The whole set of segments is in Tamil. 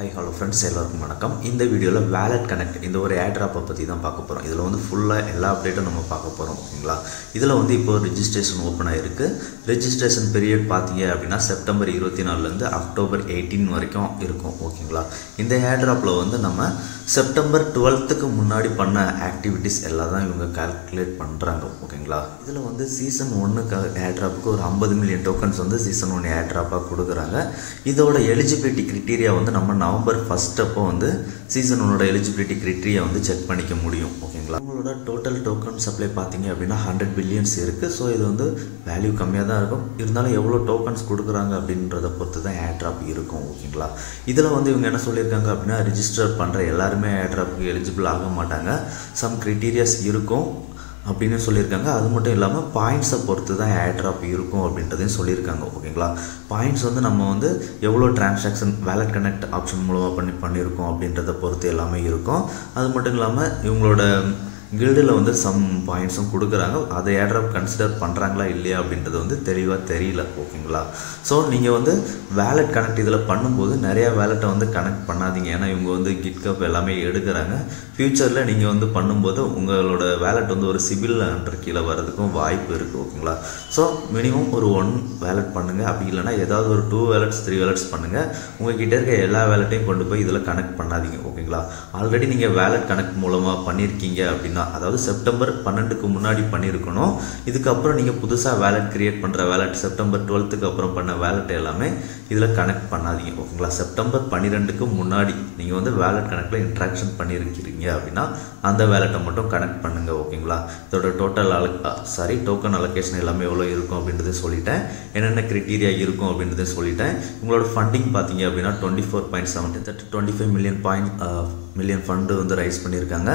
ஹாய் ஹலோ ஃப்ரெண்ட்ஸ், எல்லாருக்கும் வணக்கம். இந்த வீடியோவில் வேலட் கனெக்ட் இந்த ஒரு ஏர்ட்ராப்பை பற்றி தான் பார்க்க போகிறோம். இதில் வந்து ஃபுல்லாக எல்லா அப்டேட்டும் நம்ம பார்க்க போகிறோம். ஓகேங்களா? இதில் வந்து இப்போ ரிஜிஸ்ட்ரேஷன் ஓப்பன் ஆகிருக்கு. ரிஜிஸ்ட்ரேஷன் பீரியட் பார்த்தீங்க அப்படின்னா செப்டம்பர் 24 அக்டோபர் 18 வரைக்கும் இருக்கும். ஓகேங்களா? இந்த ஏர்ட்ராப்பில் வந்து நம்ம செப்டம்பர் 12க்கு முன்னாடி பண்ண ஆக்டிவிட்டீஸ் எல்லாம் தான் இவங்க கால்குலேட் பண்ணுறாங்க. ஓகேங்களா? இதில் வந்து சீசன் 1 ஏர்ட்ராப்புக்கு ஒரு 50 மில்லியன் டோக்கன்ஸ் வந்து சீசன் 1 ஏர்ட்ராப்பாக கொடுக்குறாங்க. இதோட எலிஜிபிலிட்டி கிரிட்டீரியா வந்து நம்ம நவம்பர் 1 அப்போ வந்து சீசன் 1 எலிஜிபிலிட்டி கிரிட்டீரியா வந்து செக் பண்ணிக்க முடியும். ஓகேங்களா? உங்களோட டோட்டல் டோக்கன் சப்ளை பார்த்தீங்க அப்படின்னா 100 பில்லியன்ஸ் இருக்குது. ஸோ இது வந்து வேல்யூ கம்மியாக தான் இருக்கும். இருந்தாலும் எவ்வளோ டோக்கன்ஸ் கொடுக்குறாங்க அப்படின்றத பொறுத்து தான் ஏர்ட்ராப் இருக்கும். ஓகேங்களா? இதில் வந்து இவங்க என்ன சொல்லியிருக்காங்க அப்படின்னா ரிஜிஸ்டர் பண்ணுற எல்லாருமே ஏர்ட்ராப்புக்கு எலிஜிபிள் ஆக மாட்டாங்க. சம் கிரிட்டீரியாஸ் இருக்கும் அப்படின்னு சொல்லியிருக்காங்க. அது மட்டும் இல்லாமல் பாயிண்ட்ஸை பொறுத்து தான் ஏர்ட்ராப் இருக்கும் அப்படின்றதையும் சொல்லியிருக்காங்க. ஓகேங்களா? பாயிண்ட்ஸ் வந்து நம்ம வந்து எவ்வளோ டிரான்சாக்ஷன் வேலட் கனெக்ட் ஆப்ஷன் மூலமாக பண்ணியிருக்கோம் அப்படின்றத பொறுத்து எல்லாமே இருக்கும். அது மட்டும் இல்லாமல் இவங்களோட கில்டில் வந்து சம் பாயிண்ட்ஸும் கொடுக்குறாங்க. அதை ஏர்ட்ராப் கன்சிடர் பண்ணுறாங்களா இல்லையா அப்படின்றது வந்து தெளிவாக தெரியல. ஓகேங்களா? ஸோ நீங்கள் வந்து வேலட் கனெக்ட் இதில் பண்ணும்போது நிறையா வேலட்டை வந்து கனெக்ட் பண்ணாதீங்க. ஏன்னா இவங்க வந்து கிட்கப் எல்லாமே எடுக்கிறாங்க. ஃப்யூச்சரில் நீங்கள் வந்து பண்ணும்போது உங்களோட வேலட் வந்து ஒரு சிபில் அண்டர் கீழே வர்றதுக்கும் வாய்ப்பு இருக்குது. ஓகேங்களா? ஸோ மினிமம் ஒரு 1 வேலட் பண்ணுங்கள். அப்படி இல்லைனா ஏதாவது ஒரு 2 வேலட்ஸ் 3 வேலட்ஸ் பண்ணுங்கள். உங்கள்கிட்ட இருக்க எல்லா வேலட்டையும் கொண்டு போய் இதில் கனெக்ட் பண்ணாதீங்க. ஓகேங்களா? ஆல்ரெடி நீங்கள் வேலட் கனெக்ட் மூலமாக பண்ணியிருக்கீங்க அப்படின்னா, அதாவது செப்டம்பர் 12க்கு முன்னாடி பண்ணியிருக்கணும். இதுக்கப்புறம் நீங்கள் புதுசாக வேலட் கிரியேட் பண்ணுற வேலட் செப்டம்பர் 12க்கு அப்புறம் பண்ண வேலட் எல்லாமே இதில் கனெக்ட் பண்ணாதீங்க. ஓகேங்களா? செப்டம்பர் 12க்கு முன்னாடி நீங்கள் வந்து வேலட் கனெக்டில் இன்ட்ராக்ஷன் பண்ணியிருக்கிறீங்க அப்படின்னா அந்த வேலட்டை மட்டும் கனெக்ட் பண்ணுங்கள். ஓகேங்களா? இதோட டோக்கன் அலோகேஷன் எல்லாமே எவ்வளோ இருக்கும் அப்படின்றத சொல்லிட்டேன். என்னென்ன கிரிட்டீரியா இருக்கும் அப்படின்றத சொல்லிட்டேன். உங்களோட ஃபண்டிங் பார்த்தீங்க அப்படின்னா 24.7 25 மில்லியன் ஃபண்டு வந்து ரைஸ் பண்ணியிருக்காங்க.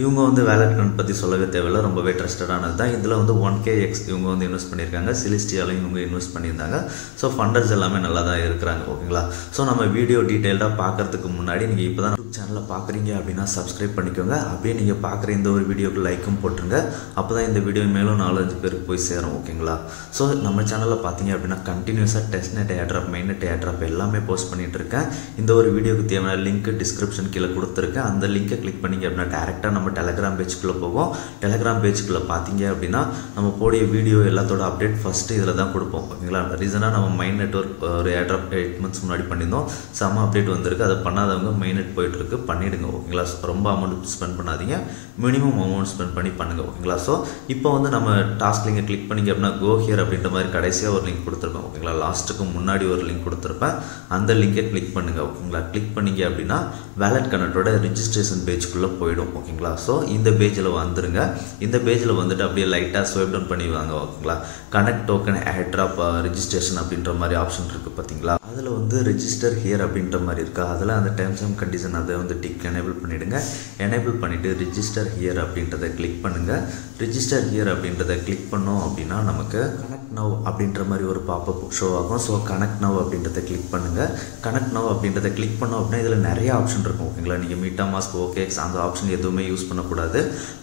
இவங்க வந்து வேலட் கனெக்ட் பற்றி சொல்லவே தேவையில்லை, ரொம்பவே ட்ரஸ்டடானது தான். இதில் வந்து 1KX இவங்க வந்து இன்வெஸ்ட் பண்ணியிருக்காங்க. சிலிஸ்டியாலையும் இவங்க இன்வெஸ்ட் பண்ணியிருந்தாங்க. ஸோ ஃபண்டர்ஸ் எல்லாமே நல்லா தான் இருக்கிறாங்க. ஓகேங்களா? ஸோ நம்ம வீடியோ டீட்டெயில்டாக பார்க்கறதுக்கு முன்னாடி நீங்கள் இப்போ தான் யூடியூப் சேனலை பார்க்குறீங்க அப்படின்னா சப்ஸ்கிரைப் பண்ணிக்கோங்க. அப்படியே நீங்கள் பார்க்குற இந்த ஒரு வீடியோக்கு லைக்கும் போட்டுருங்க. அப்போ தான் இந்த வீடியோ மேலும் 4-5 பேருக்கு போய் சேரும். ஓகேங்களா? ஸோ நம்ம சேனலில் பார்த்தீங்க அப்படின்னா கண்டினியூஸாக டெஸ்ட்நெட் ஏர்ட்ராப் மெயின்நெட் ஏர்ட்ராப் எல்லாமே போஸ்ட் பண்ணிகிட்டு இருக்கேன். இந்த ஒரு வீடியோக்கு தேவையான லிங்க் டிஸ்கிரிப்ஷன் கீழே கொடுத்துருக்கேன். அந்த லிங்கை கிளிக் பண்ணிங்க அப்படின்னா டேரெக்டாக நம்ம டெலகிராம் பேஜுக்குள்ளே போகும். டெலகிராம் பேஜுக்குள்ளே பார்த்தீங்க அப்படின்னா நம்ம போடிய வீடியோ எல்லாத்தோட அப்டேட் ஃபஸ்ட்டு இதில் தான் கொடுப்போம். ஓகேங்களா? ரீசனாக நம்ம மைண்ட் நெட்வொர்க் ஒரு ஏர்ட்ராப் 8 months முன்னாடி பண்ணியிருந்தோம். செம்ம அப்டேட் வந்திருக்கு. அதை பண்ணாதவங்க மைண்ட் நெட் போயிட்டுருக்கு, பண்ணிவிடுங்க. ஓகேங்களா? ரொம்ப அமௌண்ட் ஸ்பெண்ட் பண்ணாதீங்க, மினிமம் அமௌண்ட் ஸ்பெண்ட் பண்ணி பண்ணுங்கள். ஓகேங்களா? ஸோ இப்போ வந்து நம்ம டாஸ்க் லிங்கை கிளிக் பண்ணிங்க அப்படின்னா கோ ஹியர் அப்படின்ற மாதிரி கடைசியாக ஒரு லிங்க் கொடுத்துருப்பேன். ஓகேங்களா? லாஸ்ட்டுக்கு முன்னாடி ஒரு லிங்க் கொடுத்துருப்பேன். அந்த லிங்கை கிளிக் பண்ணுங்கள். ஓகேங்களா? கிளிக் பண்ணிங்க அப்படின்னா வேலட் கனெக்டோட ரிஜிஸ்ட்ரேஷன் பேஜுக்குள்ளே போயிடும். ஓகேங்களா? ஸோ இந்த பேஜில் வந்துருங்க. இந்த பேஜில் வந்துட்டு அப்படியே லைட்டாக ஸ்வைப் டவுன் பண்ணி வாங்க. ஓகேங்களா? கனெக்ட் டோக்கன் ஏர்ட்ராப் ரிஜிஸ்ட்ரேஷன் அப்படின்ற மாதிரி ஆப்ஷன் இருக்குது பார்த்தீங்களா? அதில் வந்து ரெஜிஸ்டர் ஹியர் அப்படின்ற மாதிரி இருக்கா, அதில் அந்த டேர்ம்ஸ் அண்ட் கண்டிஷன் அதை வந்து டிக் எனேபிள் பண்ணிவிடுங்க. எனேபிள் பண்ணிவிட்டு ரிஜிஸ்டர் ஹியர் அப்படின்றத கிளிக் பண்ணுங்கள். ரிஜிஸ்டர் ஹியர் அப்படின்றத கிளிக் பண்ணோம் அப்படின்னா நமக்கு கனெக்ட் நவ் அப்படின்ற மாதிரி ஒரு பாப்பப் ஷோ ஆகும். ஸோ கனெக்ட் நவ் அப்படின்றத கிளிக் பண்ணுங்கள். கனெக்ட் நவ் அப்படின்றத கிளிக் பண்ணோம் அப்படின்னா இதில் நிறைய ஆப்ஷன் இருக்கும். ஓகேங்களா? நீங்கள் மீட்டாமாஸ்க் OKX அந்த ஆப்ஷன் எதுவுமே யூஸ் பண்ணக்கூடாது.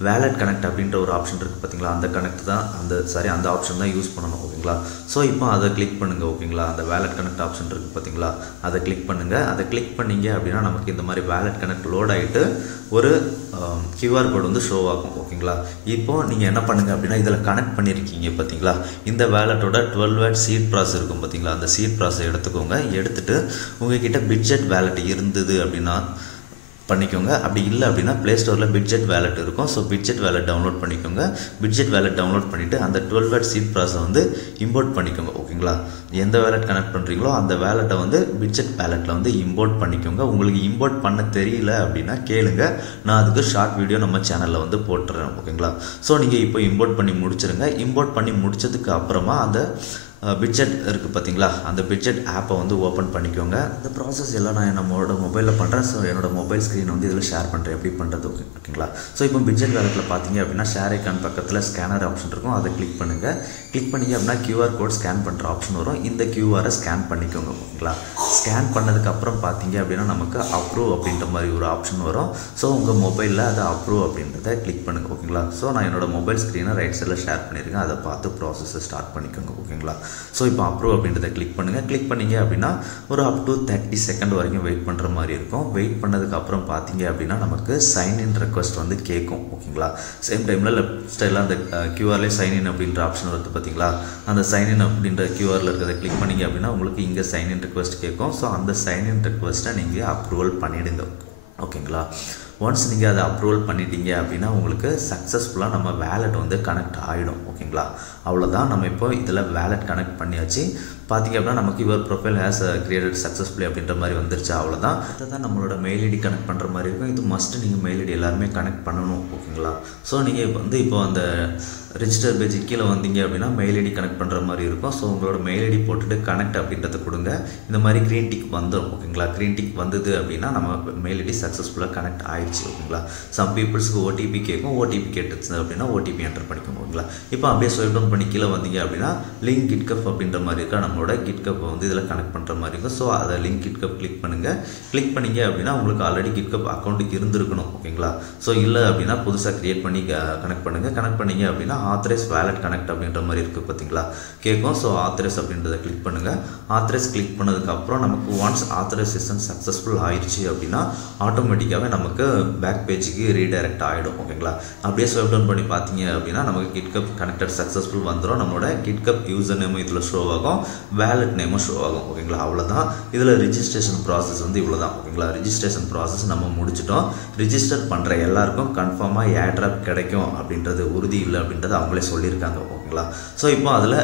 வேலட் கனெக்ட் அப்படின்ற ஒரு ஆப்ஷன் இருக்குது பார்த்தீங்களா? அந்த கனெக்ட் தான் அந்த ஆப்ஷன் தான் யூஸ் பண்ணணும். ஓகேங்களா? ஸோ இப்போ அதை கிளிக் பண்ணுங்கள். ஓகேங்களா? அந்த வேலட் கனெக்ட் ஆப்ஷன் இருக்குது பார்த்தீங்களா? அதை கிளிக் பண்ணுங்கள். அதை கிளிக் பண்ணிங்க அப்படின்னா நமக்கு இந்த மாதிரி வேலட் கனெக்ட் லோட் ஆகிட்டு ஒரு QR கோட் வந்து ஷோ ஆகும். ஓகேங்களா? இப்போது நீங்கள் என்ன பண்ணுங்கள் அப்படின்னா இதில் கனெக்ட் பண்ணியிருக்கீங்க பார்த்தீங்களா? இந்த வேலட்டோட 12 watt சீட் ப்ராஸ் இருக்கும் பார்த்தீங்களா? அந்த சீட் ப்ராஸை எடுத்துக்கோங்க. எடுத்துகிட்டு உங்கள்கிட்ட பிட்ஜெட் வேலட் இருந்தது அப்படின்னா பண்ணிக்கோங்க. அப்படி இல்லை அப்படின்னா ப்ளே ஸ்டோரில் பிட்ஜெட் வேலட் இருக்கும். ஸோ பிட்ஜெட் வேலட் டவுன்லோட் பண்ணிக்கோங்க. பிட்ஜெட் வேலட் டவுன்லோட் பண்ணிவிட்டு அந்த 12 watt சீட் ப்ராஸை வந்து இம்போர்ட் பண்ணிக்கோங்க. ஓகேங்களா? எந்த வேலட் கனெக்ட் பண்ணுறீங்களோ அந்த வேலட்டை வந்து பிட்ஜெட் வேலட்டில் வந்து இம்போர்ட் பண்ணிக்கோங்க. உங்களுக்கு இம்போர்ட் பண்ண தெரியல அப்படின்னா கேளுங்க, நான் அதுக்கு ஷார்ட் வீடியோ நம்ம சேனலில் வந்து போட்டுறேன். ஓகேங்களா? ஸோ நீங்கள் இப்போ இம்போர்ட் பண்ணி முடிச்சிருங்க. இம்போர்ட் பண்ணி முடிச்சதுக்கு அப்புறமா அந்த பிட்ஜெட் இருக்குது பார்த்தீங்களா? அந்த பிட்ஜெட் ஆப்பை வந்து ஓப்பன் பண்ணிக்கோங்க. இந்த ப்ராசஸ் எல்லாம் நான் நம்மளோட மொபைலில் பண்ணுறேன். ஸோ என்னோட மொபைல் ஸ்க்ரீன் வந்து இதில் ஷேர் பண்ணுறேன் எப்படி பண்ணுறது. ஓகேங்களா? ஸோ இப்போ பிட்ஜெட் வேலட்டில் பார்த்தீங்க அப்படின்னா ஷேர் ஐக்கான் பக்கத்தில் ஸ்கேனர் ஆப்ஷன் இருக்கும். அதை கிளிக் பண்ணுங்கள். கிளிக் பண்ணிங்க அப்படின்னா QR கோட் ஸ்கேன் பண்ணுற ஆப்ஷன் வரும். இந்த QR ஸ்கேன் பண்ணிக்கோங்க. ஓகேங்களா? ஸ்கேன் பண்ணதுக்கப்புறம் பார்த்தீங்க அப்படின்னா நமக்கு அப்ரூவ் அப்படின்ற மாதிரி ஒரு ஆப்ஷன் வரும். ஸோ உங்கள் மொபைலில் அதை அப்ரூவ் அப்படின்றத கிளிக் பண்ணுங்கள். ஓகேங்களா? ஸோ நான் என்னோட மொபைல் ஸ்க்ரீனை ரைட் சைடில் ஷேர் பண்ணியிருக்கேன். அதை பார்த்து ப்ராசஸை ஸ்டார்ட் பண்ணிக்கோங்க. ஓகேங்களா? ஸோ இப்போ அப்ரூவ் அப்படின்றத கிளிக் பண்ணுங்கள். கிளிக் பண்ணிங்க அப்படின்னா ஒரு அப் டு 30 செகண்ட் வரைக்கும் வெயிட் பண்ணுற மாதிரி இருக்கும். வெயிட் பண்ணதுக்கப்புறம் பார்த்தீங்க அப்படின்னா நமக்கு சைன்இன் ரெக்வஸ்ட் வந்து கேட்கும். ஓகேங்களா, சேம் டைமில் லெஃப்ட் சைடில் அந்த கியூஆர்லேயே சைன்இன் அப்படின்ற ஆப்ஷன் வருது பார்த்தீங்களா, அந்த சைன்இன் அப்படின்ற கியூஆரில் இருக்கிறத கிளிக் பண்ணிங்க அப்படின்னா உங்களுக்கு இங்கே சைன்இன் ரெக்வஸ்ட் கேட்கும். ஸோ அந்த சைன்இன் ரெக்வஸ்ட்டை நீங்கள் அப்ரூவல் பண்ணிவிடுங்க. ஓகேங்களா, ஒன்ஸ் நீங்கள் அதை அப்ரூவல் பண்ணிட்டீங்க அப்படின்னா உங்களுக்கு சக்ஸஸ்ஃபுல்லாக நம்ம வேலெட் வந்து கனெக்ட் ஆகிடும். ஓகேங்களா, அவ்வளோதான். நம்ம இப்போ இதில் வேலெட் கனெக்ட் பண்ணியாச்சு. பார்த்திங்க அப்படின்னா நமக்கு your profile has created successfully அப்படின்ற மாதிரி வந்துருச்சு. அவ்வளோதான். அதை தான் நம்மளோட மெயில் ஐடி கனெக்ட் பண்ணுற மாதிரி இருக்கும். இது மஸ்ட்டு நீங்கள் மெயில் ஐடி எல்லாருமே கனெக்ட் பண்ணணும். ஓகேங்களா, ஸோ நீங்கள் இப்போ அந்த ரெஜிஸ்டர் பேஜ் கீழே வந்தீங்க அப்படின்னா மெயில் ஐடி கனெக்ட் பண்ணுற மாதிரி இருக்கும். ஸோ உங்களோட மெயில் ஐடி போட்டுட்டு கனெக்ட் அப்படின்றத கொடுங்க. இந்த மாதிரி க்ரீன் டிக் வந்துடும். ஓகேங்களா, க்ரீன் டிக் வந்தது அப்படின்னா நம்ம மெயில் ஐடி சக்ஸஸ்ஃபுல்லாக கனெக்ட் ஆயிடுச்சு. ஓகேங்களா, சம் பீப்புள்ஸ்க்கு ஓடிபி கேட்கும். ஓடிபி கேட்டுச்சு அப்படின்னா ஓடிபி என்டர் பண்ணிக்கோங்க. ஓகேங்களா, இப்போ அப்படியே ஸ்வைப் டவுன் பண்ணி கீழே வந்தீங்க அப்படின்னா லிங்க் கிட்கப் அப்படின்ற மாதிரி இருக்கா, நம்மளோட கிட்கப்பை வந்து இதில் கனெக்ட் பண்ணுற மாதிரி இருக்கும். ஸோ அதை லிங்க் கிட்கப் கிளிக் பண்ணுங்கள். கிளிக் பண்ணிங்க அப்படின்னா உங்களுக்கு ஆல்ரெடி கிட்கப் அக்கௌண்ட்டுக்கு இருந்திருக்கணும். ஓகேங்களா, ஸோ இல்லை அப்படின்னா புதுசாக க்ரியேட் பண்ணி கனெக்ட் பண்ணுங்கள். கனெக்ட் பண்ணிங்க அப்படின்னா ஆத்தரைஸ் வேலெட் கனெக்ட் அப்படின்ற மாதிரி இருக்குது பார்த்தீங்களா, கேட்கும். ஸோ ஆத்தரைஸ் அப்படின்றத கிளிக் பண்ணுங்கள். ஆத்தரைஸ் கிளிக் பண்ணதுக்கப்புறம் நமக்கு ஒன்ஸ் ஆத்தரைசேஷன் சக்ஸஸ்ஃபுல் ஆயிடுச்சு அப்படின்னா ஆட்டோமேட்டிக்காகவே நமக்கு பேக் பேஜுக்கு ரீடைரக்ட் ஆகிடும். ஓகேங்களா, அப்படியே ஸ்வைப் டவுன் பண்ணி பார்த்தீங்க அப்படின்னா நமக்கு கிட்கப் கனெக்டட் சக்ஸஸ்ஃபுல் வந்துடும். நம்மளோட கிட்கப் யூசர் நேமும் இதில் ஷோ ஆகும், வேலெட் நேமும் ஷோ ஆகும். ஓகேங்களா, அவ்வளோதான். இதில் ரிஜிஸ்ட்ரேஷன் ப்ராசஸ் வந்து இவ்வளோ தான். ஓகேங்களா, ரிஜிஸ்ட்ரேஷன் ப்ராசஸ் நம்ம முடிச்சிட்டோம். ரிஜிஸ்டர் பண்ணுற எல்லாருக்கும் கன்ஃபார்மாக ஏர்ட்ராப் கிடைக்கும் அப்படின்றது உறுதி இல்லை அப்படின்றது அவங்களே சொல்லியிருக்காங்க. ஓகேங்களா, ஸோ இப்போ அதில்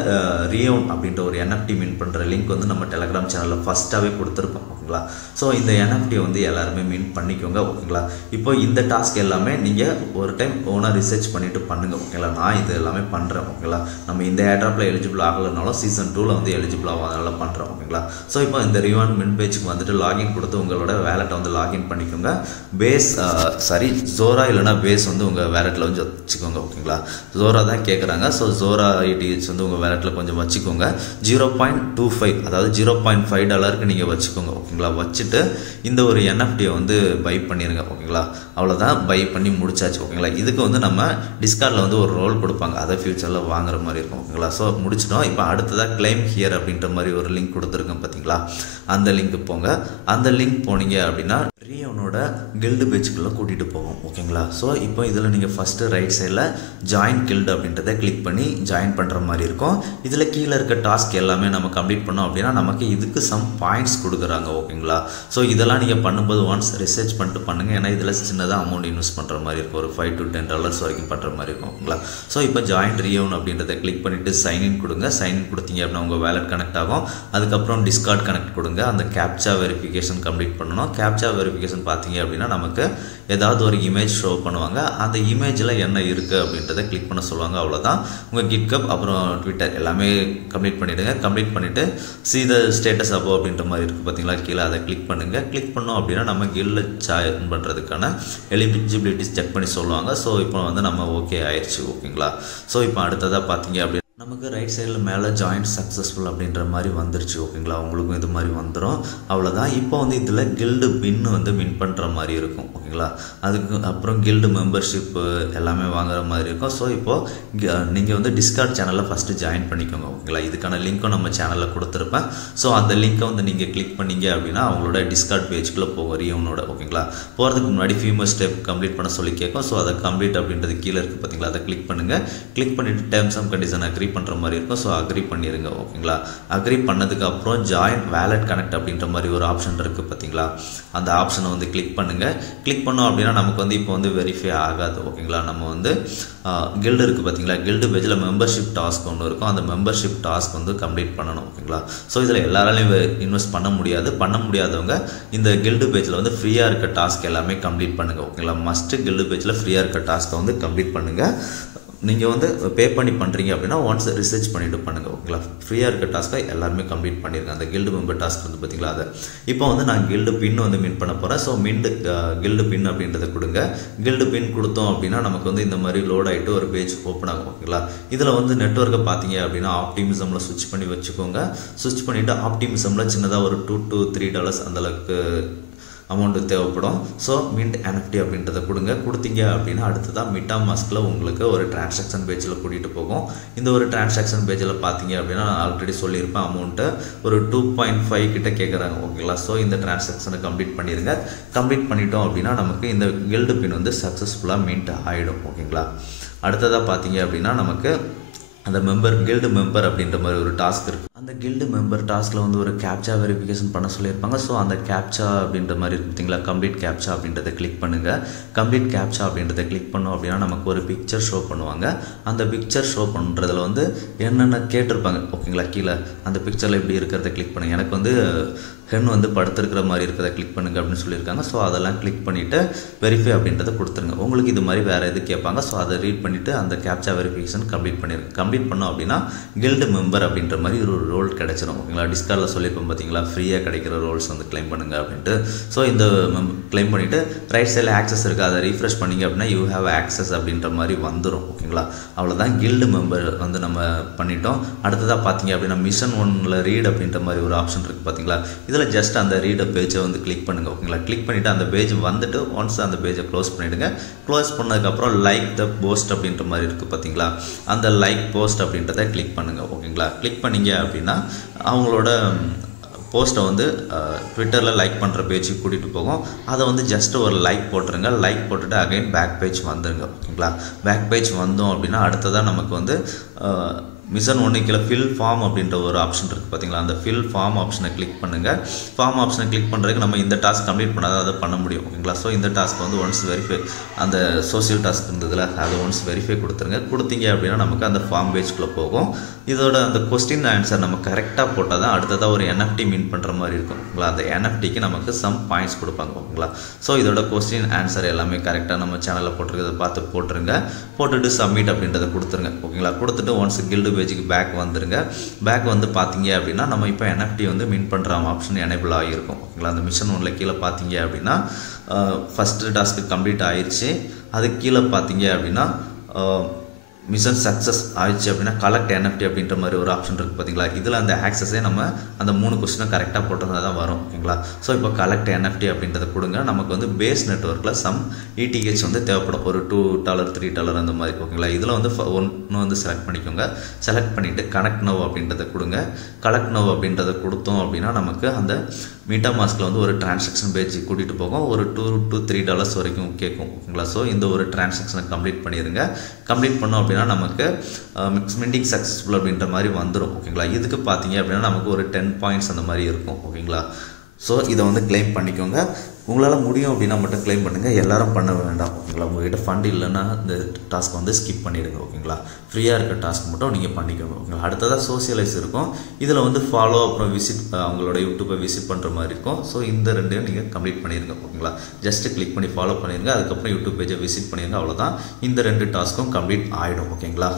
ரியோன் அப்படின்ற ஒரு NFT மின் பண்ணுற லிங்க் வந்து நம்ம டெலகிராம் சேனலில் ஃபஸ்ட்டாகவே கொடுத்துருப்போம். ஓகேங்களா, ஸோ இந்த NFT வந்து எல்லாருமே மின் பண்ணிக்கோங்க. ஓகேங்களா, இப்போ இந்த டாஸ்க் எல்லாமே நீங்கள் ஒரு டைம் ஓனாக ரிசர்ச் பண்ணிவிட்டு பண்ணுங்கள். ஓகேங்களா, நான் இது எல்லாமே பண்ணுறேன். ஓகேங்களா, நம்ம இந்த ஏர்ட்ராப்பில் எலிஜிபிள் ஆகலைனாலும் சீசன் 2ல் வந்து எலிஜிபிள் ஆகும், அதனால் பண்ணுறோம். ஓகேங்களா, ஸோ இப்போ இந்த ரிவான் மின் பேஜுக்கு வந்துட்டு லாகின் கொடுத்து உங்களோட வேலெட்டை வந்து லாகின் பண்ணிக்கோங்க. ஜோரா இல்லைனா பேஸ் வந்து உங்கள் வேலெட்டில் வந்து வச்சுக்கோங்க. ஓகேங்களா, ஜோரா தான் கேட்குறாங்க. ஸோ ஜோரா ஐடிஹெச் வந்து உங்கள் வேலெட்டில் கொஞ்சம் வச்சுக்கோங்க. 0.25 அதாவது $0.5 நீங்கள் வச்சுக்கோங்க. ஓகேங்களா, வச்சுட்டு இந்த ஒரு NFTயை வந்து பை பண்ணிடுங்க. ஓகேங்களா, அவ்வளோதான். பை பண்ணி முடிச்சாச்சு. ஓகேங்களா, இதுக்கு வந்து நம்ம டிஸ்கார்டில் வந்து ஒரு ரோல் கொடுப்பாங்க, அதை ஃபியூச்சரில் வாங்குற மாதிரி இருக்கும். ஓகேங்களா, ஸோ முடிச்சிட்டோம். இப்போ அடுத்ததாக கிளைம் ஹியர் அப்படின்ற மாதிரி ஒரு லிங்க் கொடுத்துருக்கேன் பார்த்தீங்களா, அந்த லிங்க்கு போங்க. அந்த லிங்க் போனீங்க அப்படின்னா ரியோனோட கில்டு பேஜுக்குள்ளே கூட்டிகிட்டு போகும். ஓகேங்களா, ஸோ இப்போ இதில் நீங்கள் ஃபஸ்ட்டு ரைட் சைடில் ஜாயின் கில்டு அப்படின்றத கிளிக் பண்ணி ஜாயின் பண்ணுற மாதிரி இருக்கும். இதில் கீழே இருக்க டாஸ்க் எல்லாமே நம்ம கம்ப்ளீட் பண்ணோம் அப்படின்னா நமக்கு இதுக்கு சம் பாயிண்ட்ஸ் கொடுக்குறாங்க. ஓகேங்களா, ஸோ இதெல்லாம் நீங்கள் பண்ணும்போது ஒன்ஸ் ரிசர்ச் பண்ணிட்டு பண்ணுங்கள். ஏன்னா இதில் சின்னதாக அமௌண்ட் இன்வெஸ்ட் பண்ணுற மாதிரி இருக்கும், ஒரு $5 to $10 வரைக்கும் பண்ணுற மாதிரி இருக்கும். ஓகேங்களா, ஸோ இப்போ ஜாயின் ரியோன் அப்படின்றத கிளிக் பண்ணிவிட்டு சைன்இன் கொடுங்க. சைன்இன் கொடுத்தீங்க அப்படின்னா உங்கள் வேலெட் கனெக்ட் ஆகும். அதுக்கப்புறம் டிஸ்கார்ட் கனெக்ட் கொடுங்க. அந்த கேப்சா வெரிஃபிகேஷன் கம்ப்ளீட் பண்ணணும். கேப்சா வெரிஃபிகேஷன் பார்த்தீங்க அப்படின்னா நமக்கு ஏதாவது ஒரு இமேஜ் ஷோ பண்ணுவாங்க. அந்த இமேஜில் என்ன இருக்குது அப்படின்றத கிளிக் பண்ண சொல்லுவாங்க. அவ்வளோதான். உங்கள் கிட்கப் அப்புறம் ட்விட்டர் எல்லாமே கம்ப்ளீட் பண்ணிவிடுங்க. கம்ப்ளீட் பண்ணிவிட்டு see the status above அப்படின்ற மாதிரி இருக்குது பார்த்தீங்களா, கீழே அதை கிளிக் பண்ணுங்கள். கிளிக் பண்ணோம் அப்படின்னா நம்ம கில்ல ஜாயின் பண்ணுறதுக்கான எலிஜிபிலிட்டிஸ் செக் பண்ணி சொல்லுவாங்க. ஸோ இப்போ வந்து நம்ம ஓகே ஆயிடுச்சு. ஓகேங்களா, ஸோ இப்போ அடுத்ததாக பார்த்தீங்க அப்படின்னா நமக்கு ரைட் சைடில் மேலே ஜாயின் சக்ஸஸ்ஃபுல் அப்படின்ற மாதிரி வந்துருச்சு. ஓகேங்களா, உங்களுக்கும் இது மாதிரி வந்துடும். அவ்வளோதான். இப்போ வந்து இதில் கில்டு பின் வந்து வின் பண்ணுற மாதிரி இருக்கும். ஓகேங்களா, அதுக்கு அப்புறம் கில்டு மெம்பர்ஷிப்பு எல்லாமே வாங்குற மாதிரி இருக்கும். ஸோ இப்போது நீங்கள் வந்து டிஸ்கார்ட் சேனலில் ஃபஸ்ட்டு ஜாயின் பண்ணிக்கோங்க. ஓகேங்களா, இதுக்கான லிங்க்கும் நம்ம சேனலில் கொடுத்துருப்பேன். ஸோ அந்த லிங்க்கை வந்து நீங்கள் கிளிக் பண்ணிங்க அப்படின்னா அவங்களோட டிஸ்கார்ட் பேஜுக்குள்ளே போகும் ரியோனோட. ஓகேங்களா, போகிறதுக்கு முன்னாடி ஃபீமஸ் ஸ்டெப் கம்ப்ளீட் பண்ண சொல்லி கேட்கும். ஸோ அதை கம்ப்ளீட் அப்படின்றது கீழே இருக்குது பார்த்தீங்களா, அதை கிளிக் பண்ணுங்கள். கிளிக் பண்ணிவிட்டு டேர்ம்ஸ் அண்ட் கண்டிஷன் அக்ரி பண்ணுற மாதிரி இருக்கும். ஸோ அக்ரி பண்ணிடுங்க. ஓகேங்களா, அக்ரி பண்ணதுக்கு அப்புறம் ஜாயின் வேலெட் கனெக்ட் அப்படின்ற மாதிரி ஒரு ஆப்ஷன் இருக்குது பார்த்தீங்களா, அந்த ஆப்ஷனை வந்து கிளிக் பண்ணுங்கள். கிளிக் பண்ணோம் அப்படின்னா நமக்கு வந்து இப்போ வந்து வெரிஃபை ஆகாது. ஓகேங்களா, நம்ம வந்து கில்டு இருக்குது பார்த்தீங்களா, கில்டு பேஜில் மெம்பர்ஷிப் டாஸ்க் ஒன்று இருக்கும். அந்த மெம்பர்ஷிப் டாஸ்க் வந்து கம்ப்ளீட் பண்ணணும். ஓகேங்களா, ஸோ இதில் எல்லாராலையும் இன்வெஸ்ட் பண்ண முடியாதவங்க இந்த கில்டு பேஜில் வந்து ஃப்ரீயாக இருக்க டாஸ்க் எல்லாமே கம்ப்ளீட் பண்ணுங்கள். ஓகேங்களா, மஸ்ட்டு கில்டு பேஜில் ஃப்ரீயாக இருக்க டாஸ்க்கை வந்து கம்ப்ளீட் பண்ணுங்கள். நீங்கள் வந்து பே பண்ணி பண்ணுறீங்க அப்படின்னா ஒன்ஸ் ரிசர்ச் பண்ணிவிட்டு பண்ணுங்கள். ஓகேங்களா, ஃப்ரீயாக இருக்க டாஸ்க்கை எல்லாருமே கம்ப்ளீட் பண்ணியிருக்கேன். அந்த கில்டு மெம்பர் டாஸ்க் வந்து பார்த்தீங்களா, அதை இப்போ வந்து நான் கில்டு பின் வந்து மின் பண்ண போகிறேன். ஸோ கில்டு பின் அப்படின்றத கொடுங்க. கில்டு பின் கொடுத்தோம் அப்படின்னா நமக்கு வந்து இந்த மாதிரி லோட் ஆகிட்டு ஒரு பேஜ் ஓப்பன் ஆகும். ஓகேங்களா, இதில் வந்து நெட்வொர்க்கை பார்த்தீங்க அப்படின்னா ஆப்டிமிசமில் ஸ்விட்ச் பண்ணி வச்சுக்கோங்க. ஸ்விட்ச் பண்ணிவிட்டு ஆப்டிமிசமில் சின்னதாக ஒரு $2 to $3 அந்தளவுக்கு அமௌண்ட்டு தேவைப்படும். ஸோ மின்ட் NFT அப்படின்றத கொடுங்க. கொடுத்தீங்க அப்படின்னா அடுத்ததான் MetaMaskல உங்களுக்கு ஒரு டிரான்சாக்ஷன் பேஜில் கூட்டிகிட்டு போகும். இந்த ஒரு டிரான்சாக்ஷன் பேஜில் பார்த்தீங்க அப்படின்னா நான் ஆல்ரெடி சொல்லியிருப்பேன் அமௌண்ட்டு ஒரு 2.5 கிட்ட கேட்குறாங்க. ஓகேங்களா. ஸோ இந்த டிரான்சாக்ஷனை கம்ப்ளீட் பண்ணிடுங்க. கம்ப்ளீட் பண்ணிட்டோம் அப்படின்னா நமக்கு இந்த கில்டு பின் வந்து சக்ஸஸ்ஃபுல்லாக மின்ட் ஆகிடும். ஓகேங்களா. அடுத்ததாக பார்த்தீங்க அப்படின்னா நமக்கு அந்த கில்டு மெம்பர் அப்படின்ற மாதிரி ஒரு டாஸ்க் இருக்குது. அந்த கில்டு மெம்பர் டாஸ்கில் வந்து ஒரு கேப்சா வெரிஃபிகேஷன் பண்ண சொல்லியிருப்பாங்க. ஸோ அந்த கேப்சா அப்படின்ற மாதிரி பார்த்தீங்களா, கம்ப்ளீட் கேப்சா அப்படின்றத கிளிக் பண்ணுங்கள். கம்ப்ளீட் கேப்சா அப்படின்றத கிளிக் பண்ணோம் அப்படின்னா நமக்கு ஒரு பிக்சர் ஷோ பண்ணுவாங்க. அந்த பிக்சர் ஷோ பண்ணுறதுல வந்து என்னென்ன கேட்டிருப்பாங்க. ஓகேங்களா. கீழே அந்த பிக்சரில் எப்படி இருக்கிறத கிளிக் பண்ணுங்கள். எனக்கு வந்து ஹென் வந்து படுத்திருக்கிற மாதிரி இருக்கிறத கிளிக் பண்ணுங்க அப்படின்னு சொல்லியிருக்காங்க. ஸோ அதெல்லாம் கிளிக் பண்ணிவிட்டு வெரிஃபை அப்படின்றத கொடுத்துருங்க. உங்களுக்கு இது மாதிரி வேறு எது கேட்பாங்க. ஸோ அதை ரீட் பண்ணிவிட்டு அந்த கேப்சா வெரிஃபிகேஷன் கம்ப்ளீட் பண்ணிடுங்க. கம்ப்ளீட் பண்ணோம் அப்படின்னா கில்டு மெம்பர் அப்படின்ற மாதிரி ஒரு ரோல் கிடைச்சிடும். ஓகேங்களா. டிஸ்கார்டில் சொல்லியிருப்போம் பார்த்தீங்களா, ஃப்ரீயாக கிடைக்கிற ரோல்ஸ் வந்து கிளைம் பண்ணுங்க அப்படின்ட்டு. ஸோ இந்த கிளைம் பண்ணிவிட்டு ரைட் சைடில் ஆக்சஸ் இருக்குது, அதை ரீஃப்ரெஷ் பண்ணிங்க அப்படின்னா யூ ஹேவ் ஆக்சஸ் அப்படின்ற மாதிரி வந்துடும். ஓகேங்களா. அவ்வளோதான், கில்டு மெம்பர் வந்து நம்ம பண்ணிட்டோம். அடுத்ததாக பார்த்தீங்க அப்படின்னா மிஷன் 1ல் ரீட் அப்படின்ற மாதிரி ஒரு ஆப்ஷன் இருக்குது பார்த்தீங்களா. இதில் ஜஸ்ட் அந்த ரீட் பேஜை வந்து கிளிக் பண்ணுங்கள். ஓகேங்களா. கிளிக் பண்ணிவிட்டு அந்த பேஜ் வந்துட்டு ஒன்ஸ் அந்த பேஜை க்ளோஸ் பண்ணிவிடுங்க. க்ளோஸ் பண்ணதுக்கப்புறம் லைக் த போஸ்ட் அப்படின்ற மாதிரி இருக்குது பார்த்தீங்களா, அந்த லைக் போஸ்ட் அப்படின்றத கிளிக் பண்ணுங்கள். ஓகேங்களா. கிளிக் பண்ணிங்க அப்படின்னா அவங்களோட போஸ்ட்டை வந்து ட்விட்டரில் லைக் பண்ணுற பேஜுக்கு கூட்டிகிட்டு போகும். அதை வந்து ஜஸ்ட் ஒரு லைக் போட்டுருங்க. லைக் போட்டுட்டு அகைன் பேக் பேஜ் வந்துடுங்க. ஓகேங்களா. பேக் பேஜ் வந்தோம் அப்படின்னா அடுத்ததாக நமக்கு வந்து மிஷன் 1 கீழே ஃபில் ஃபார்ம் அப்படின்ற ஒரு ஆப்ஷன் இருக்குது பார்த்தீங்களா. அந்த ஃபில் ஃபார்ம் ஆப்ஷனை கிளிக் பண்ணுங்கள். ஃபார்ம் ஆப்ஷனை கிளிக் பண்ணுறதுக்கு நம்ம இந்த டாஸ்க் கம்ப்ளீட் பண்ணாதான் அதை பண்ண முடியும். ஓகேங்களா. ஸோ இந்த டாஸ்க் வந்து ஒன்ஸ் வெரிஃபை, அந்த சோசியல் டாஸ்க் இருந்ததில் அதை ஒன்ஸ் வெரிஃபை கொடுத்துருங்க. கொடுத்தீங்க அப்படின்னா நமக்கு அந்த ஃபார்ம் பேஜ்குள்ளே போகும். இதோட அந்த கொஸ்டின் ஆன்சர் நம்ம கரெக்டாக போட்டால் தான் அடுத்ததாக ஒரு NFT மீன் பண்ணுற மாதிரி இருக்கும். ஓகேங்களா. அந்த NFTக்கு நமக்கு சம் பாயிண்ட்ஸ் கொடுப்பாங்க. ஓகேங்களா. ஸோ இதோட கொஸ்டின் ஆன்சர் எல்லாமே கரெக்டாக நம்ம சேனலில் போட்டிருக்கிறத பார்த்து போட்டுருங்க. போட்டுட்டு சப்மிட் அப்படின்றத கொடுத்துருங்க. ஓகேங்களா. கொடுத்துட்டு ஒன்ஸ் கில்டு பேஜுக்கு பேக் வந்துருங்க. பேக் வந்து பார்த்தீங்க அப்படின்னா நம்ம இப்போ NFT வந்து மின் பண்ணுற ஆப்ஷன் எனேபிள் ஆகியிருக்கும். ஓகேங்களா. அந்த மிஷன் 1ல் கீழே பார்த்தீங்க அப்படின்னா ஃபஸ்ட்டு டாஸ்க்கு கம்ப்ளீட் ஆயிடுச்சு. அதுக்கு கீழே பார்த்தீங்க அப்படின்னா மிஷன் சக்ஸஸ் ஆயிடுச்சு அப்படின்னா கலெக்ட் NFT அப்படின்ற மாதிரி ஒரு ஆப்ஷன் இருக்குது பார்த்தீங்களா. இதில் அந்த ஆக்சஸே நம்ம அந்த 3 கொஸ்டினும் கரெக்டாக போட்டதாக தான் வரும். ஓகேங்களா. ஸோ இப்போ கலெக்ட் NFT அப்படின்றத கொடுங்க. நமக்கு வந்து பேஸ் நெட்வொர்க்கில் சம் ETH வந்து தேவைப்படும், ஒரு $2 $3 அந்த மாதிரி. ஓகேங்களா. இதில் வந்து ஒன்று வந்து செலக்ட் பண்ணிக்கோங்க. செலக்ட் பண்ணிவிட்டு கனெக்ட் நவ் அப்படின்றத கொடுங்க. கனெக்ட் நவ் அப்படின்றத கொடுத்தோம் அப்படின்னா நமக்கு அந்த MetaMaskல வந்து ஒரு டிரான்சாக்ஷன் பேஜ் கூட்டிகிட்டு போகும். ஒரு $2 to $3 வரைக்கும் கேட்கும். ஓகேங்களா. ஸோ இந்த ஒரு டிரான்சாக்ஷனை கம்ப்ளீட் பண்ணிடுங்க. கம்ப்ளீட் பண்ணோம் அப்படின்னா நமக்கு மின்டிங் சக்ஸஸ்ஃபுல் அப்படின்ற மாதிரி வந்துடும். ஓகேங்களா. இதுக்கு பார்த்தீங்க அப்படின்னா நமக்கு ஒரு 10 பாயிண்ட்ஸ் அந்த மாதிரி இருக்கும். ஓகேங்களா. ஸோ இதை வந்து கிளைம் பண்ணிக்கோங்க. உங்களால் முடியும் அப்படின்னா மட்டும் கிளைம் பண்ணுங்கள். எல்லாரும் பண்ண வேண்டாம். ஓகேங்களா. உங்கள்கிட்ட ஃபண்ட் இல்லைன்னா இந்த டாஸ்க் வந்து ஸ்கிப் பண்ணிவிடுங்க. ஓகேங்களா. ஃப்ரீயாக இருக்க டாஸ்க் மட்டும் நீங்கள் பண்ணிக்கோங்க. ஓகேங்களா. அடுத்ததாக சோசியலைஸ் இருக்கும். இதில் வந்து ஃபாலோ அப்புறம் விசிட், அவங்களோட யூடியூப்பை விசிட் பண்ணுற மாதிரி இருக்கும். ஸோ இந்த ரெண்டையும் நீங்கள் கம்ப்ளீட் பண்ணிடுங்க. ஓகேங்களா. ஜஸ்ட்டு கிளிக் பண்ணி ஃபாலோ பண்ணிடுங்க. அதுக்கப்புறம் யூடியூப் பேஜை விசிட் பண்ணிடுங்க. அவ்வளோதான், இந்த 2 டாஸ்க்கும் கம்ப்ளீட் ஆகிடும். ஓகேங்களா.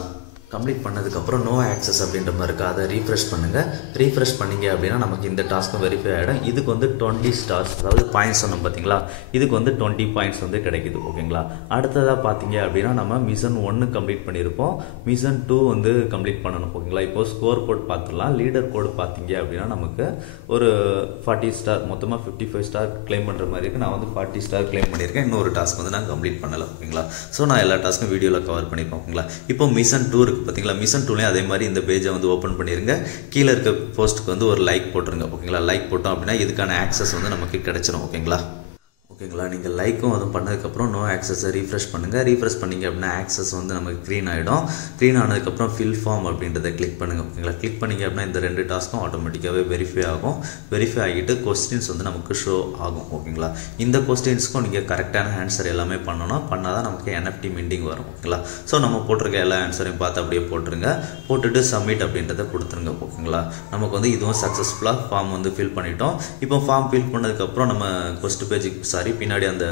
கம்ப்ளீட் பண்ணதுக்கப்புறம் நோ ஆக்சஸ் அப்படின்ற மாதிரி இருக்குது, அதை ரீஃப்ரெஷ் பண்ணுங்கள். ரீஃப்ரெஷ் பண்ணிங்க அப்படின்னா நமக்கு இந்த டாஸ்க்கும் வெரிஃபை ஆகிடும். இதுக்கு வந்து 20 ஸ்டார்ஸ், அதாவது பாயிண்ட்ஸ் சொன்னோம் பார்த்தீங்களா, இதுக்கு வந்து 20 பாயிண்ட்ஸ் வந்து கிடைக்குது. ஓகேங்களா. அடுத்ததாக பார்த்தீங்க அப்படின்னா நம்ம மிஷன் 1 கம்ப்ளீட் பண்ணியிருப்போம். மிஷன் 2 வந்து கம்ப்ளீட் பண்ணணும். ஓகேங்களா. இப்போது ஸ்கோர் கோட் பார்த்துடலாம். லீடர் கோடு பார்த்தீங்க அப்படின்னா நமக்கு ஒரு 40 ஸ்டார், மொத்தமாக 55 ஸ்டார் கிளைம் பண்ணுற மாதிரி இருக்குது. நான் வந்து 40 ஸ்டார் கிளைம் பண்ணியிருக்கேன். இன்னொரு டாஸ்க் வந்து நான் கம்ப்ளீட் பண்ணலை. ஓகேங்களா. ஸோ நான் எல்லா டாஸ்க்கும் வீடியோவில் கவர் பண்ணியிருக்கேன். ஓகேங்களா. இப்போ மிஷன் 2 இருக்குது பார்த்தீங்களா. மிஷன் 2லேயும் அதே மாதிரி இந்த பேஜை வந்து ஓப்பன் பண்ணிடுங்க. கீழே இருக்க போஸ்ட்டுக்கு வந்து ஒரு லைக் போட்டுருங்க. ஓகேங்களா. லைக் போட்டோம் அப்படின்னா இதுக்கான ஆக்சஸ் வந்து நமக்கு கிடைச்சிரும். ஓகேங்களா. ஓகேங்களா. நீங்கள் லைக்கும் அதுவும் பண்ணதுக்கப்புறம் நோ ஆக்சஸை ரீஃப்ரெஷ் பண்ணுங்கள். ரீஃப்ரெஷ் பண்ணிங்க அப்படின்னா ஆக்சஸ் வந்து நமக்கு க்ரீன் ஆகிடும். க்ரீன் ஆனதுக்கப்புறம் ஃபில் ஃபார்ம் அப்படின்றத கிளிக் பண்ணுங்கள். ஓகேங்களா. கிளிக் பண்ணிங்க அப்படின்னா இந்த 2 டாஸ்க்கும் ஆட்டோமேட்டிக்காகவே வெரிஃபை ஆகும். வெரிஃபை ஆகிட்டு கொஸ்டின்ஸ் வந்து நமக்கு ஷோ ஆகும். ஓகேங்களா. இந்த கொஸ்டின்ஸ்க்கும் நீங்கள் கரெக்டான ஆன்சர் எல்லாமே பண்ணணும். பண்ணால் தான் நமக்கு NFT மிண்டிங் வரும். ஓகேங்களா. ஸோ நம்ம போட்டிருக்க எல்லா ஆன்சரையும் பார்த்து அப்படியே போட்டுருங்க. போட்டுட்டு சப்மிட் அப்படின்றத கொடுத்துருங்க. ஓகேங்களா. நமக்கு வந்து இதுவும் சக்ஸஸ்ஃபுல்லாக ஃபார்ம் வந்து ஃபில் பண்ணிட்டோம். இப்போ ஃபார்ம் ஃபில் பண்ணதுக்கப்புறம் நம்ம ஃபஸ்ட்டு பேஜுக்கு பின்னாடி அந்த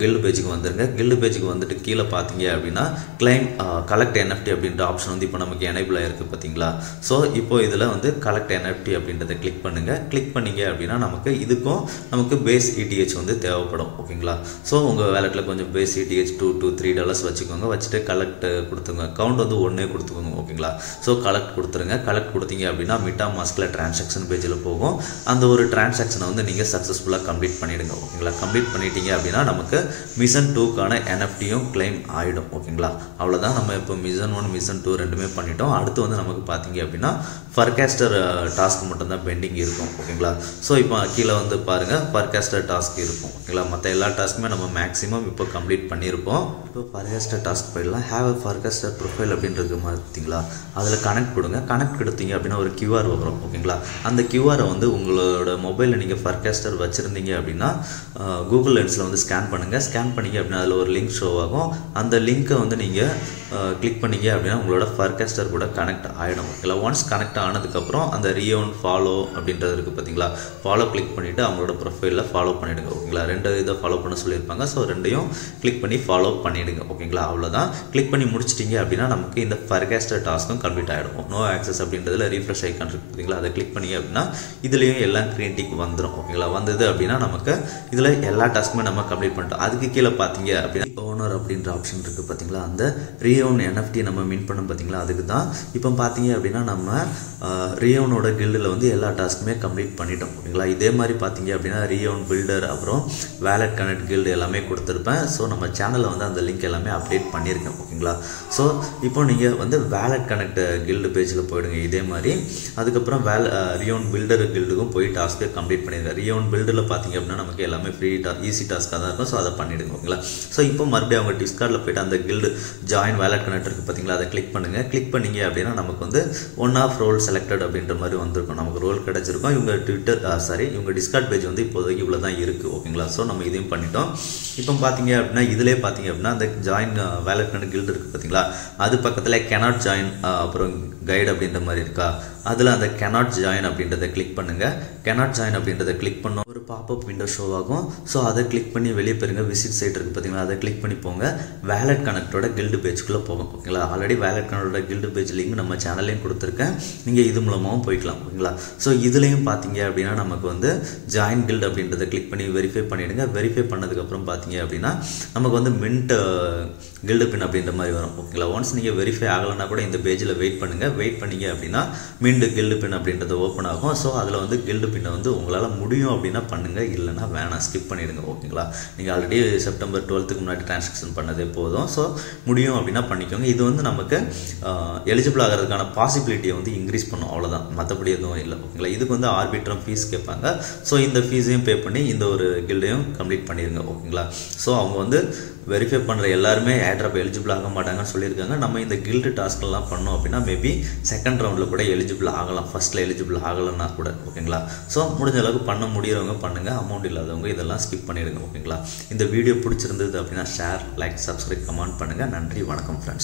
கில்டு பேஜுக்கு வந்துருங்க. கில்டு பேஜுக்கு வந்துட்டு கீழே பார்த்தீங்க அப்படின்னா கிளைம் கலெக்ட் NFT அப்படின்ற ஆப்ஷன் வந்து இப்போ நமக்கு எனேபிள் ஆகிருக்கு பார்த்தீங்களா. ஸோ இப்போ இதில் வந்து கலெக்ட் NFT அப்படின்றத கிளிக் பண்ணுங்கள். கிளிக் பண்ணிங்க அப்படின்னா நமக்கு பேஸ் ETH வந்து தேவைப்படும். ஓகேங்களா. ஸோ உங்கள் வேலெட்டில் கொஞ்சம் பேஸ் ETH $2 to $3 வச்சுக்கோங்க. வச்சுட்டு கலெக்ட் கொடுத்துங்க. கவுண்ட் வந்து 1 கொடுத்துக்கோங்க. ஓகேங்களா. ஸோ கலெக்ட் கொடுத்துருங்க. கலெக்ட் கொடுத்தீங்க அப்படின்னா MetaMaskல டிரான்சாக்ஷன் பேஜில் போகும். அந்த ஒரு டிரான்சாக்ஷனை வந்து நீங்கள் சக்ஸஸ்ஃபுல்லாக கம்ப்ளீட் பண்ணிவிடுங்க. ஓகேங்களா. கம்ப்ளீட் பண்ணிட்டீங்க அப்படின்னா நமக்கு மிஷன் 2க்கான NFTயும் கிளைம் ஆகிடும். ஓகேங்களா. அவ்வளோதான். நம்ம இப்போ மிஷன் 1 மிஷன் 2 ரெண்டுமே பண்ணிட்டோம். அடுத்து வந்து நமக்கு பார்த்தீங்க அப்படின்னா ஃபர்காஸ்டர் டாஸ்க் மட்டும்தான் பெண்டிங் இருக்கும். ஓகேங்களா. ஸோ இப்போ கீழே வந்து பாருங்கள் ஃபர்காஸ்டர் டாஸ்க் இருக்கும். ஓகேங்களா. மற்ற எல்லா டாஸ்க்குமே நம்ம மேக்ஸிமம் இப்போ கம்ப்ளீட் பண்ணியிருப்போம். இப்போ ஃபர்காஸ்டர் டாஸ்க் போயிடலாம். ஹேவ் அ ஃபர்காஸ்டர் ப்ரொஃபைல் அப்படின்றது பார்த்தீங்களா. அதில் கனெக்ட் கொடுங்க. கனெக்ட் கொடுத்தீங்க அப்படின்னா ஒரு QR வரும். ஓகேங்களா. அந்த QRை வந்து உங்களோட மொபைலில் நீங்கள் ஃபர்காஸ்டர் வச்சுருந்தீங்க அப்படின்னா கூகுள் லென்ஸில் வந்து ஸ்கேன் பண்ணுங்கள். ஸ்கேன் பண்ணிங்க அப்படின்னா அதில் ஒரு லிங்க் ஷோ ஆகும். அந்த லிங்க்கை வந்து நீங்கள் கிளிக் பண்ணிங்க அப்படின்னா உங்களோட ஃபர்காஸ்டர் கூட கனெக்ட் ஆகிடும். ஓகேங்களா. ஒன்ஸ் கனெக்ட் ஆனதுக்கப்புறம் அந்த ரீஓன் ஃபாலோ அப்படின்றது இருக்குது பார்த்தீங்களா. ஃபாலோ கிளிக் பண்ணிவிட்டு அவங்களோட ப்ரொஃபைலில் ஃபாலோ பண்ணிவிடுங்க. ஓகேங்களா. 2 இதை ஃபாலோ பண்ண சொல்லியிருப்பாங்க. ஸோ 2யும் கிளிக் பண்ணி ஃபாலோ பண்ணிவிடுங்க. ஓகேங்களா. அவ்வளோதான். கிளிக் பண்ணி முடிச்சிட்டிங்க அப்படின்னா நமக்கு இந்த ஃபர்காஸ்டர் டாஸ்க்கும் கம்ப்ளீட் ஆகிடும். நோ ஆக்சஸ் அப்படின்றதுல ரீஃப்ரெஷ் ஐக்கான் இருக்குது பார்த்தீங்களா. அதை கிளிக் பண்ணிங்க அப்படின்னா இதுலேயும் எல்லாம் க்ரீன் டிக் வந்துடும். ஓகேங்களா. வந்தது அப்படின்னா நமக்கு இதில் எல்லா டாஸ்க்குமே நம்ம கம்ப்ளீட் பண்ணிட்டோம். அதுக்கு கீழே பார்த்தீங்க அப்படின்னா ஓனர் அப்படின்ற ஆப்ஷன் இருக்குது பார்த்தீங்களா. அந்த ரீஓன் NFT நம்ம மீன் பண்ணோம் பார்த்தீங்களா. அதுக்கு தான் இப்போ பார்த்தீங்க அப்படின்னா நம்ம ரீஓனோட கில்டில் வந்து எல்லா டாஸ்க்குமே கம்ப்ளீட் பண்ணிட்டோம். ஓகேங்களா. இதே மாதிரி பார்த்தீங்க அப்படின்னா ரீஓன் பில்டர் அப்புறம் வேலட் கனெக்ட் கில்டு எல்லாமே கொடுத்துருப்பேன். ஸோ நம்ம சேனலில் வந்து அந்த லிங்க் எல்லாமே அப்டேட் பண்ணியிருக்கேன். ஓகேங்களா. ஸோ இப்போ நீங்கள் வந்து வேலட் கனெக்ட் கில்டு பேஜில் போயிடுங்க. இதே மாதிரி அதுக்கப்புறம் ரியோன் பில்டர் கில்டுக்கும் போய் டாஸ்க்கை கம்ப்ளீட் பண்ணிடுங்க. ரியோன் பில்டரில் பார்த்தீங்க அப்படின்னா நமக்கு எல்லாமே ஈஸி டாஸ்க்காக தான் இருக்கும். ஸோ அதை பண்ணிவிடுங்க. ஓகேங்களா. ஸோ இப்போ மறுபடியும் அவங்க டிஸ்கார்டில் போய்ட்டு அந்த கில்டு ஜாயின் வேலட் கனெக்ட் இருக்குது பார்த்தீங்களா. அதை கிளிக் பண்ணுங்கள். கிளிக் பண்ணிங்க அப்படின்னா நமக்கு வந்து 1 ஆஃப் ரோல் செலக்டட் அப்படின்ற மாதிரி வந்திருக்கும். நமக்கு ரோல் கிடச்சிருக்கும். இவங்க டிஸ்கார்ட் பேஜ் வந்து இப்போதைக்கு இவ்வளோ தான் இருக்குது. ஓகேங்களா. ஸோ நம்ம இதையும் பண்ணிட்டோம். இப்போ பார்த்தீங்க அப்படின்னா இதிலே பார்த்தீங்க அப்படின்னா அந்த ஜாயின் வேலட் கனெக்ட் கில்டு இருக்குது பார்த்தீங்களா. அது பக்கத்தில் cannot join அப்புறம் கைடு அப்படின்ற மாதிரி இருக்கா. அதில் அந்த cannot join அப்படின்றத கிளிக் பண்ணுங்கள். cannot join அப்படின்றத கிளிக் பண்ணோம். ஒரு பாப்அப் விண்டோ ஷோ ஆகும். ஸோ அதை கிளிக் பண்ணி வெளியே போயிருங்க. விசிட் சைட் இருக்குது பார்த்தீங்களா. அதை கிளிக் பண்ணி போங்க. வேலட் கனெக்டோட கில்டு பேஜுக்குள்ளே போகும். ஓகேங்களா. ஆல்ரெடி வேலட் கனெக்டோட கில்டு பேஜ் லிங்க் நம்ம சேனல்லையும் கொடுத்துருக்கேன். நீங்கள் இது மூலமாகவும் போய்க்கலாம். ஓகேங்களா. ஸோ இதுலேயும் பார்த்தீங்க அப்படின்னா நமக்கு வந்து ஜாயின் கில்டு அப்படின்றத கிளிக் பண்ணி வெரிஃபை பண்ணிவிடுங்க. வெரிஃபை பண்ணதுக்கப்புறம் பார்த்தீங்க அப்படின்னா நமக்கு வந்து மின்ட் கில்டு பின் அப்படின்ற மாதிரி வரும். ஓகேங்களா. ஒன்ஸ் நீங்கள் வெரிஃபை ஆகலைன்னா கூட இந்த பேஜில் வெயிட் பண்ணுங்கள். வெயிட் பண்ணிங்க அப்படின்னா மின்ட் கில்டு பின் அப்படின்றது ஓப்பன் ஆகும். ஸோ அதில் வந்து கில்டு பின்னை வந்து உங்களால் முடியும் அப்படின்னா பண்ணுங்கள். இல்லைனா வேணாம், ஸ்கிப் பண்ணிவிடுங்க. ஓகேங்களா. நீங்கள் ஆல்ரெடி செப்டம்பர் 12க்கு முன்னாடி டிரான்சாக்ஷன் பண்ணதே போதும். ஸோ முடியும் அப்படின்னா பண்ணிக்கோங்க. இது வந்து நமக்கு எலிஜிபிள் ஆகிறதுக்கான பாசிபிலிட்டியை வந்து இன்க்ரீஸ் பண்ணும். அவ்வளோதான். மற்றபடி எதுவும் இல்லை. ஓகேங்களா. இதுக்கு வந்து ஆர்பிட்ரம் ஃபீஸ் கேட்பாங்க. ஸோ இந்த ஃபீஸையும் பே பண்ணி இந்த ஒரு கில்டையும் கம்ப்ளீட் பண்ணிடுங்க. ஓகேங்களா. ஸோ அவங்க வந்து வெரிஃபை பண்ணுற எல்லாருமே ஏர்ட்ராப் எலிஜிபிள் ஆக மாட்டாங்கன்னு சொல்லியிருக்காங்க. நம்ம இந்த கில்டு டாஸ்க்கெல்லாம் பண்ணோம் அப்படின்னா மேபி செகண்ட் ரவுண்டில் கூட எலிஜிபிள் ஆகலாம். ஃபர்ஸ்ட்டில் எலிஜிபிள் ஆகலைன்னா கூட. ஓகேங்களா. ஸோ முடிஞ்ச அளவுக்கு பண்ண முடியறவங்க பண்ணுங்கள். அமௌண்ட் இல்லாதவங்க இதெல்லாம் ஸ்கிப் பண்ணிடுங்க. ஓகேங்களா. இந்த வீடியோ பிடிச்சிருந்தது அப்படின்னா ஷேர், லைக், சப்ஸ்கிரைப், கமெண்ட் பண்ணுங்கள். நன்றி, வணக்கம் ஃப்ரெண்ட்ஸ்.